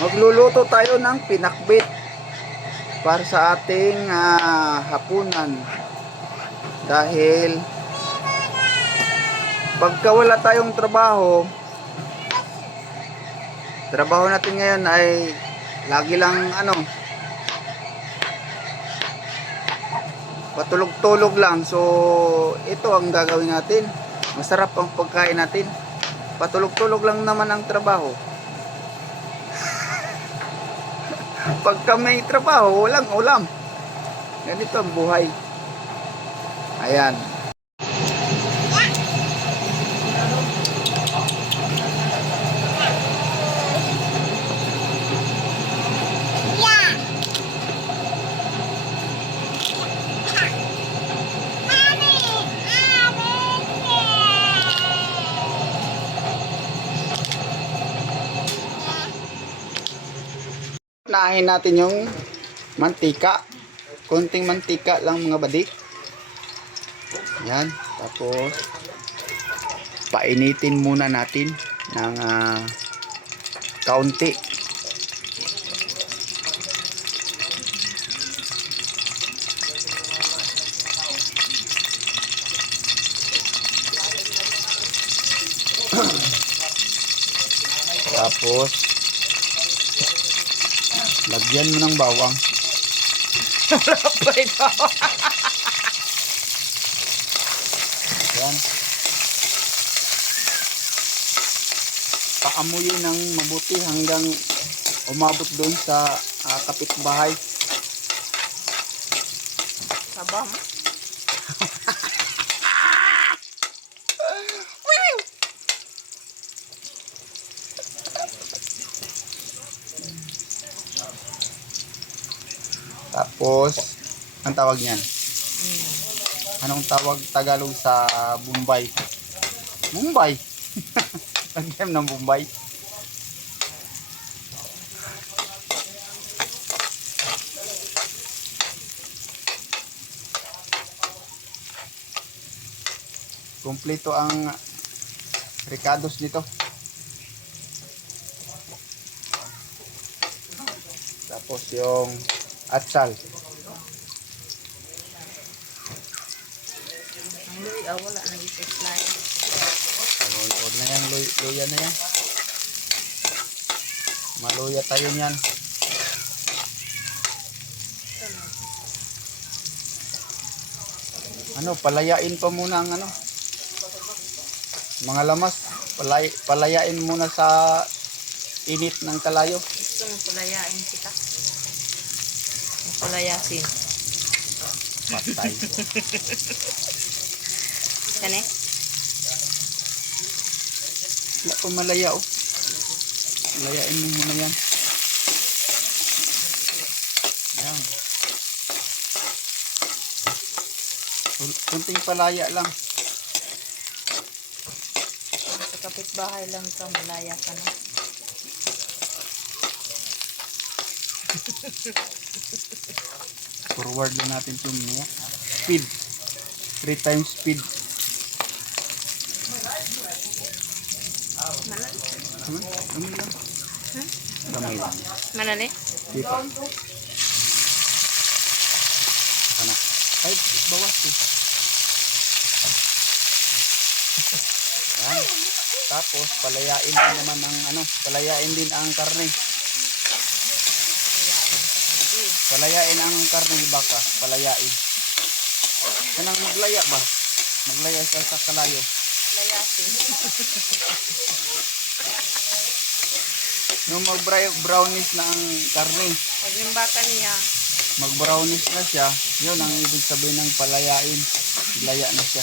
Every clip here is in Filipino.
Magluluto tayo ng pinakbit para sa ating hapunan. Dahil pagka wala tayong trabaho natin ngayon ay lagi lang patulog-tulog lang. So ito ang gagawin natin. Masarap ang pagkain natin. Patulog-tulog lang naman ang trabaho. Pagka may trabaho, walang ulam. Ganito ang buhay. Ayan. Naahin natin yung mantika. Konting mantika lang mga badik. Yan. Tapos painitin muna natin ng kaunti. Tapos lagyan mo ng bawang. Yan. Paamuyin ng mabuti hanggang umabot doon sa kapitbahay. Sabam. Tapos, ang tawag niyan? Anong tawag Tagalog sa Bombay? Bombay. Lagyan ng Bombay. Kompleto ang ricados nito. Tapos yung atsal. Ang luya, wala nang i-slide. Huwag na yan, luya na yan. Maluya tayo niyan. Palayain pa muna ang mga lamas. Palayain muna sa init ng kalayo. Gusto mo palayain kita? Palayasin. Patay. Yan eh. Wala pa malaya oh. Malayain mo muna yan. Ayan. Kunting palaya lang. Sa kapitbahay lang ka, malaya ka na. Forward na natin ito niya. Speed. 3 times speed. Kamay lang. Kamay lang. Manali? Di pa. Saka na. Ay, bawas eh. Yan. Tapos, palayain din naman ang palayain din ang karne. Palayain ang karne baka, palayain. Kanang maglaya ba? Maglaya siya sa kalayo. Layasin. Nung mag-brownish na ang karne, Pag yung baka niya, mag-brownish na siya, yun ang ibig sabihin ng palayain. Laya na siya.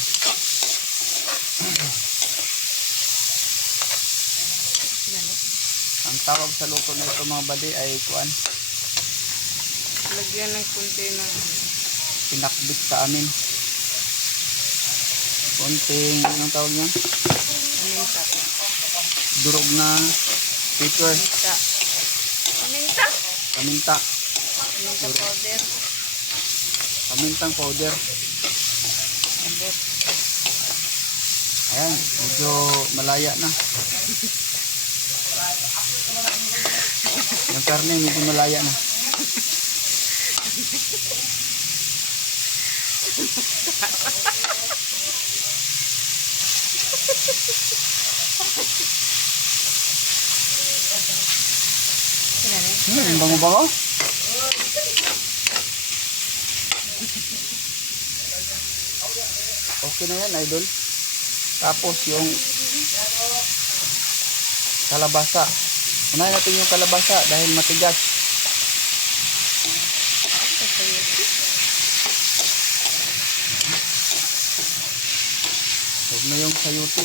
Ang tawag sa luto na ito mga bali ay kuan. lagyan ng kunti ng Pinakbit sa amin. Konting, anong tawag niya? paminta. Durog na pepper. Paminta. Paminta. Paminta. Paminta powder. Pamintang powder. Ambot. Ayan, medyo malaya na. Yung karne, medyo malaya na. Ang bango-bango. Okay na yan, idol. Tapos yung kalabasa. Unahin natin yung kalabasa dahil matigas. Huwag na yung sayuti.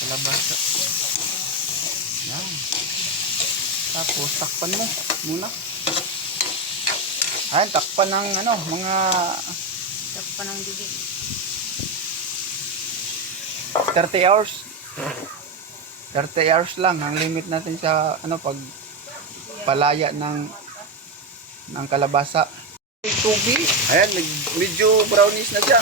Kalabasa. Yan. Tapos takpan mo muna. Ayan, takpan ng ano, mga Takpan ng bibig. 30 hours. 30 hours lang ang limit natin sa ano pag palaya ng kalabasa. Tubig. Ayan, medyo brownish na siya.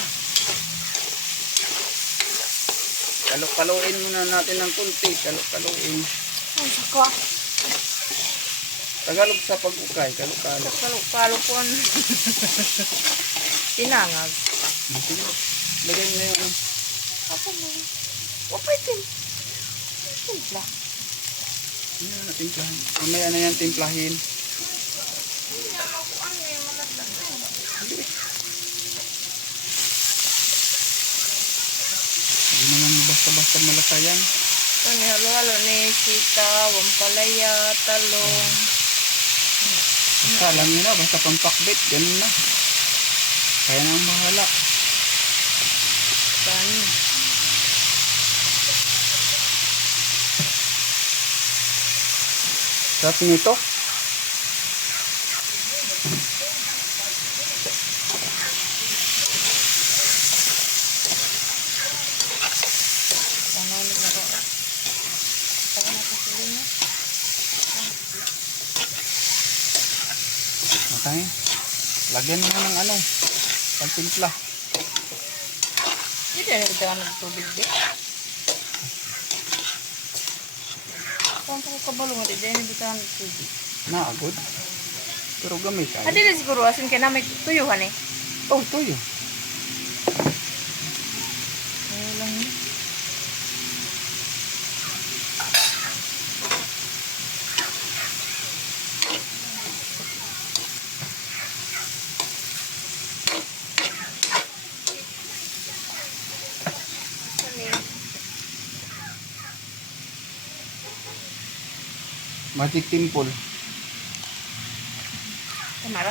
Kalo-kaloin muna natin ng kunti. Kalo-kaloin. Ay, saka. Tagalog sa pag-ukay. Kalo-kalo. Kalupon. Tinangag. Sige. Lagyan mo na yung Apa mo? Wapitin. Timpla. ano na timplahin. Mamaya na yan timplahin. Hindi naman basta-basta malasa yan. Ito ni halo-halo ni sita, wampalaya, talong. Basta alam nyo na, basta pampakbit. Ganun na. Kaya na ang bahala. Bani. Sarap nito. Ano ulit na to? Saka na kasi niya. Okay. Lagyan mo ng ano. Pagtimpla. Hindi na nagdagan ng tubig di. Kung ko kabalo nga di na nagdagan ng tubig. Naagod. Pero gamay tayo. Adi na siguro asin ka na may tuyuhan eh. Oh, tuyo. Ayaw lang yun. Magic Temple. Tamara.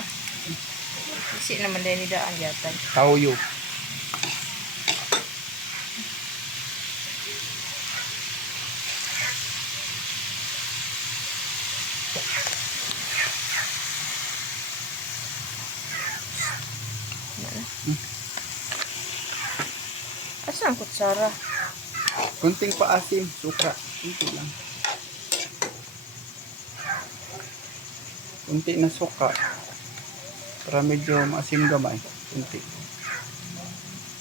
Isi naman din ni daan yata. Tauyo. Asan ang kutsara? Kunting paasim. Suka. Kunti lang. Kunti na suka. Para medyo maasim gamay. Kunti.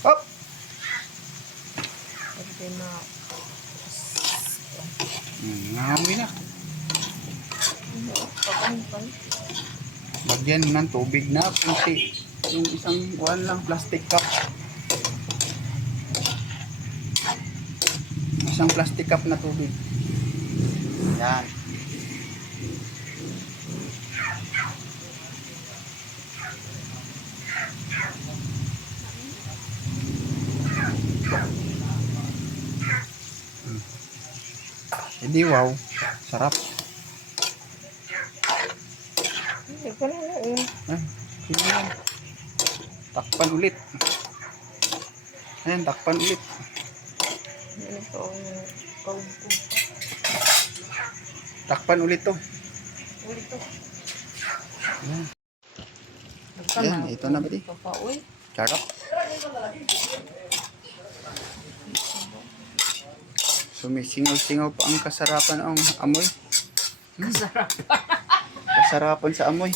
Hop! Pwede na. Nangamoy na. Papan. Bagyan ng tubig na kunti. Yung isang buwan lang plastic cup. Isang plastic cup na tubig. Yan. Hindi wow. Sarap. Hindi ko na noon. Ay, sige yan. Takpan ulit. Ayan, takpan ulit. Ano ko ang Takpan ulit to. ulit to. Ayan. Ayan, ito na ba di? Papauwi. Sarap. Sumisingaw-singaw pa ang kasarapan ang amoy. Sarap. Kasarapan sa amoy.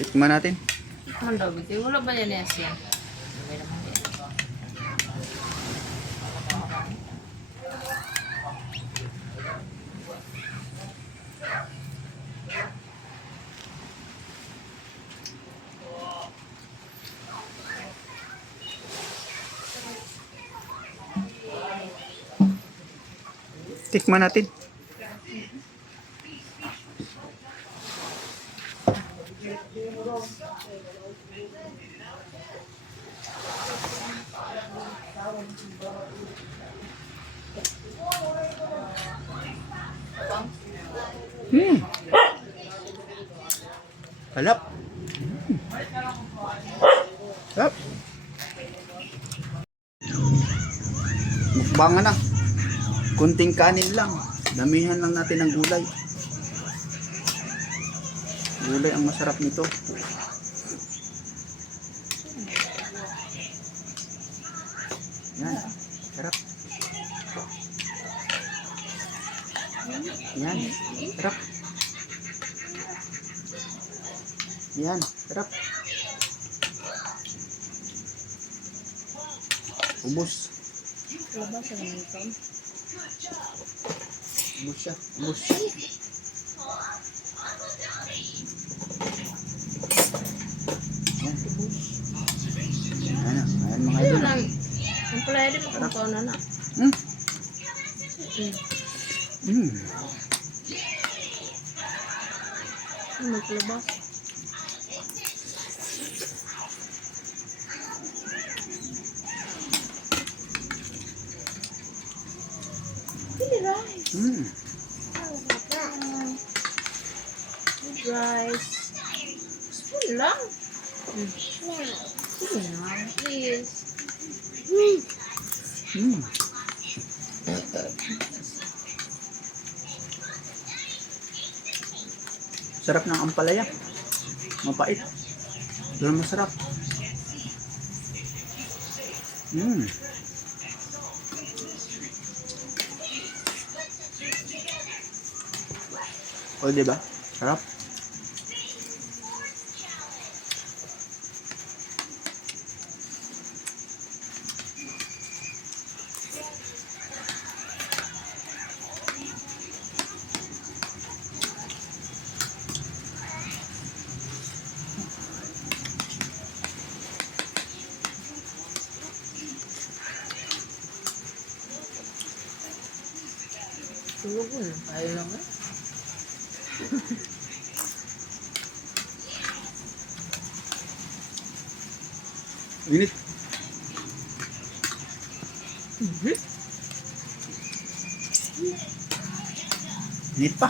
Tikman natin. Manda gitu. Wala ba yan yan? Wala naman yan. Tikman natin. Hmm. Sarap. Sarap. Mukbangan na. Kunting kanin lang. Damihan lang natin ng gulay. Gulay ang masarap nito. Yan. Sarap. Yan. Sarap. Yan. Sarap. Ubus. Labas sa nito. Ubus siya. Ubus. Yan. Ayan. Ayan mga Ayun idol. lang. Ang pala din makakaw na na. Hmm. Mm. Hmm. Maglabas. Hindi rice. Hmm. Good rice. Spoon lang. Sige na, please. Hmm. Sarap ng ampalaya. Mapait. Pero masarap. Hmm. O, diba? Sarap. Tulog mo na. Tayo lang eh. Init. Init pa.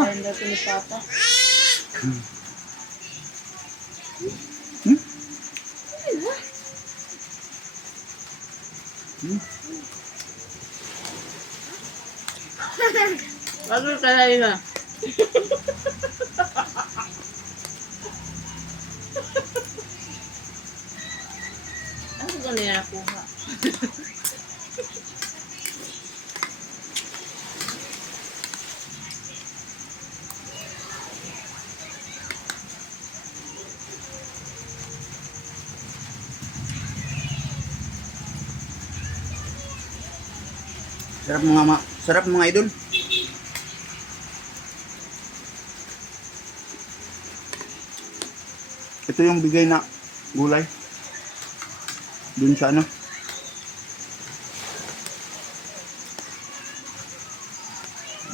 Ayun dati ni Papa. Bago ka na yun ah. Ano ko niya nakuha? Sarap mga idol. Ito yung bigay na gulay. Dun sa ano.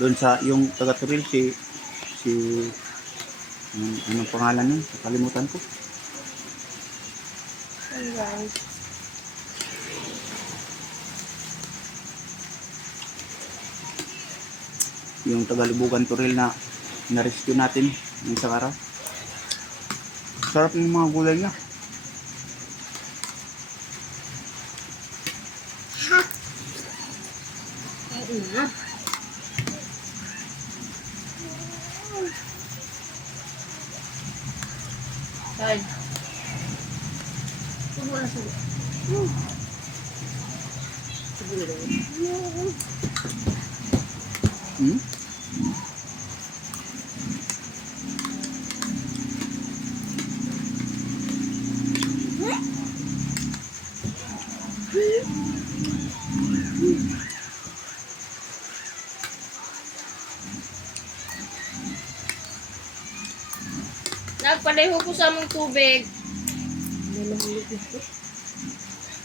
Dun sa yung taga-Turil si anong pangalan nun? Nakalimutan ko. Alright. Yung taga-Libugan Turil na na-rescue natin ng isang araw. Sarap ng mga gulay niya. Ayun na. Ay. Subo na subo. Subo na rin. Hmm? Nagpadeho ko sa mong tubig.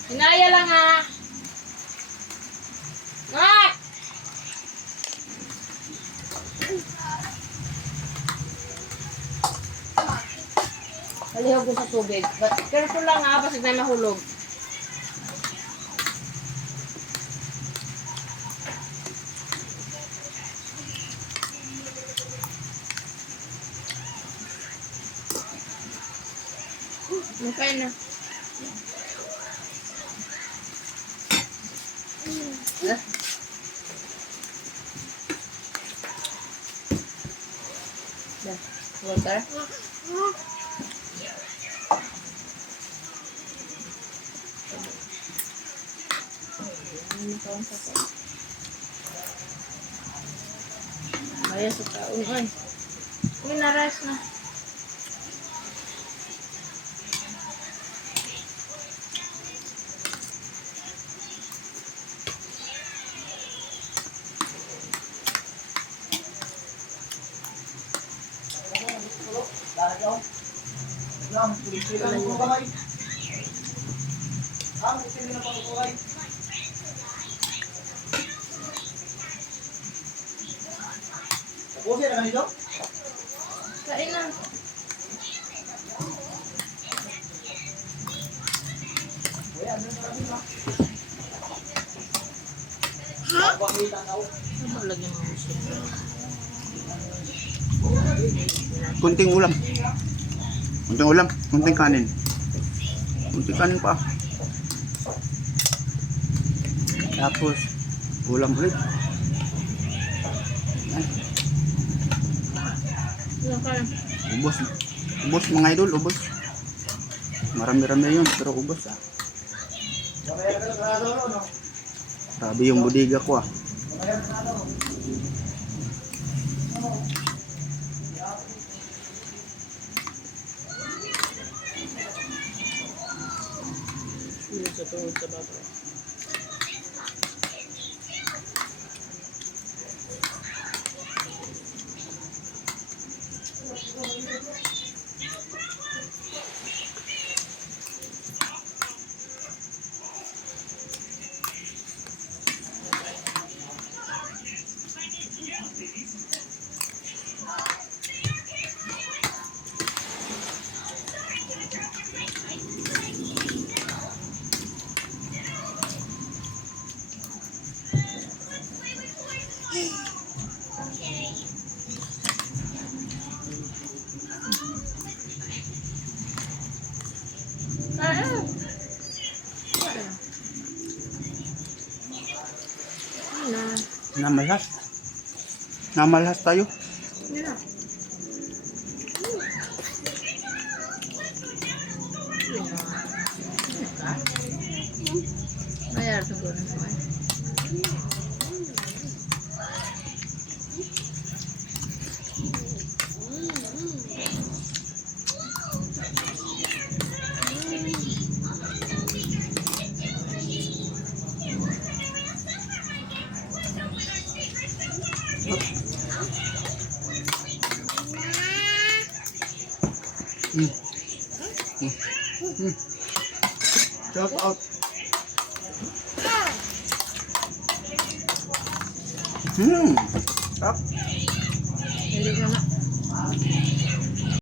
Hinaya lang ha. Nak! Palihog ko sa tubig. Careful lang ha, kasi may mahulog. Okay na. Water. Maya sa taon, oy. Uy, naras na. Kain na. Kunting ulam. Kunting ulam, kunting kanin. Kunting kanin pa. Tapos ulam ulit. Ay, ubos. Ubos mga idol, ubos. Marami-rami yun, pero ubos ah. Grabe yung bodega ko ah. Namalhas. Namalhas tayo. Bayar tunggu na. Shout out. Sarap. Hindi ko na.